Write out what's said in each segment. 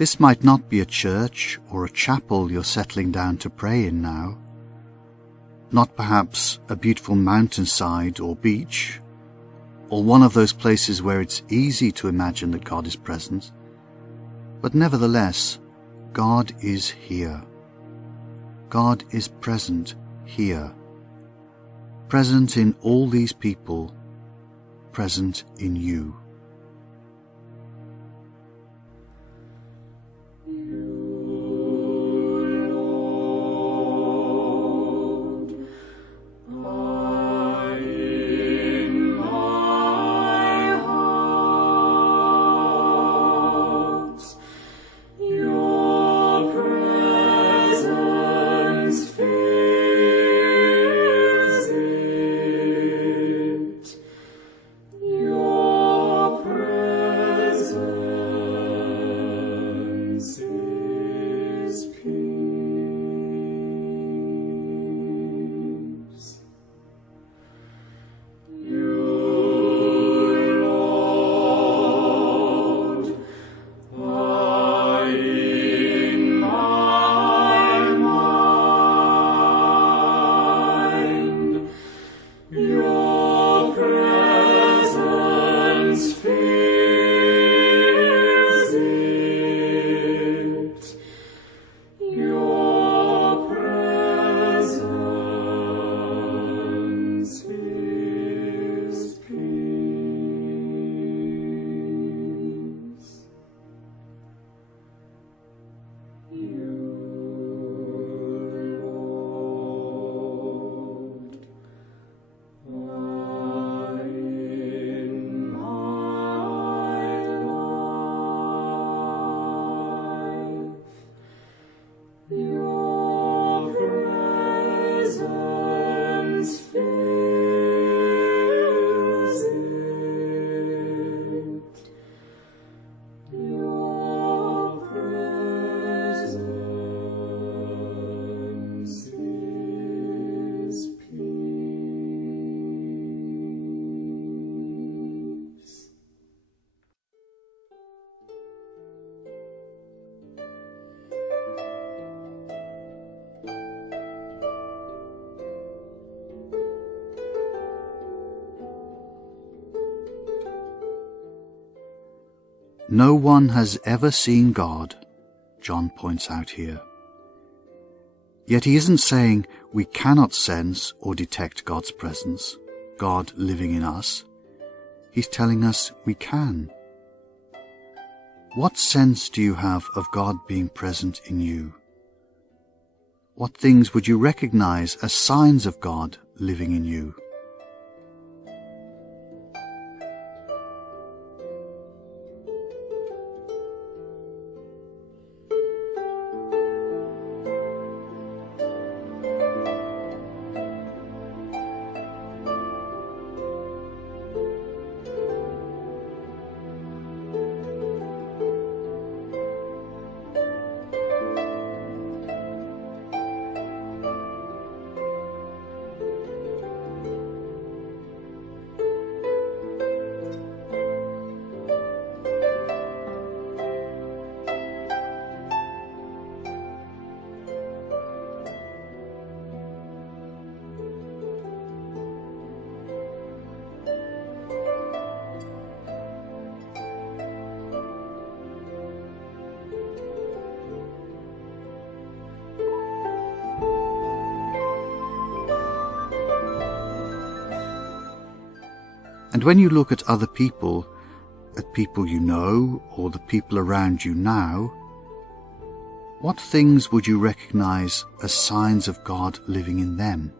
This might not be a church or a chapel you're settling down to pray in now. Not perhaps a beautiful mountainside or beach, or one of those places where it's easy to imagine that God is present. But nevertheless, God is here. God is present here. Present in all these people, present in you. No one has ever seen God, John points out here. Yet he isn't saying we cannot sense or detect God's presence, God living in us. He's telling us we can. What sense do you have of God being present in you? What things would you recognize as signs of God living in you? And when you look at other people, at people you know or the people around you now, what things would you recognize as signs of God living in them?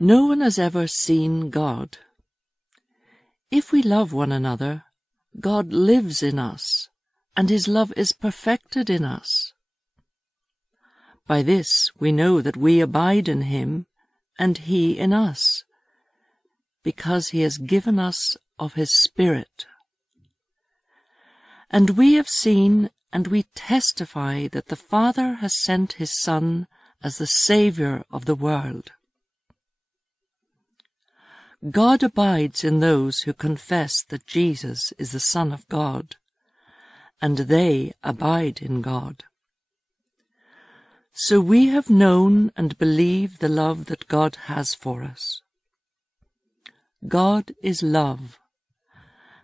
No one has ever seen God. If we love one another, God lives in us, and his love is perfected in us. By this we know that we abide in him, and he in us, because he has given us of his Spirit. And we have seen and we testify that the Father has sent his Son as the Saviour of the world. God abides in those who confess that Jesus is the Son of God, and they abide in God. So we have known and believed the love that God has for us. God is love,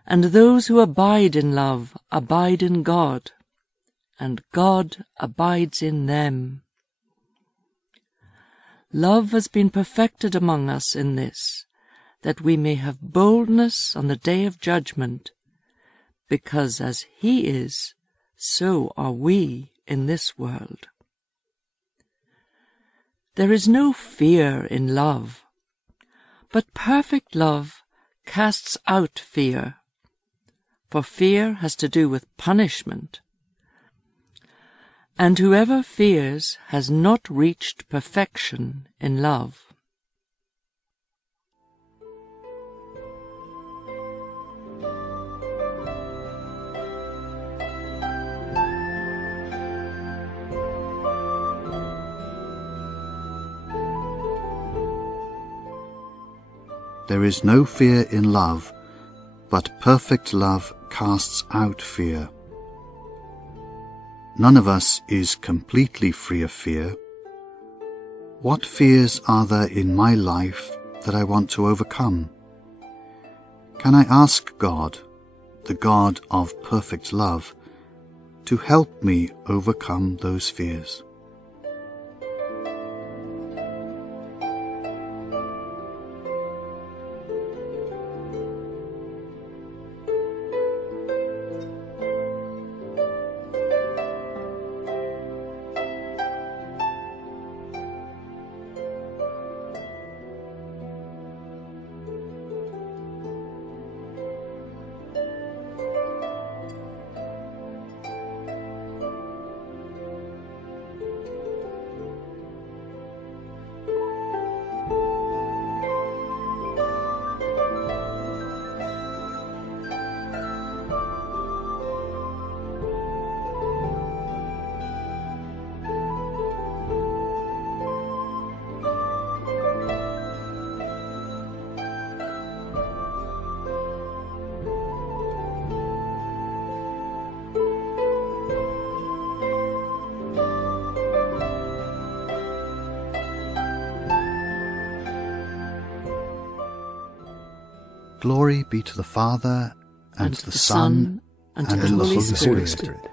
and those who abide in love abide in God, and God abides in them. Love has been perfected among us in this, that we may have boldness on the day of judgment, because as he is, so are we in this world. There is no fear in love, but perfect love casts out fear, for fear has to do with punishment. And whoever fears has not reached perfection in love. There is no fear in love, but perfect love casts out fear. None of us is completely free of fear. What fears are there in my life that I want to overcome? Can I ask God, the God of perfect love, to help me overcome those fears? Glory be to the Father, and to the Son, and to to the Holy Holy Spirit,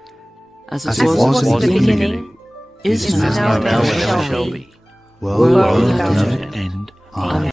as as it was in the beginning, is now, now, and and ever ever shall shall be, be, world without without end. end. Amen.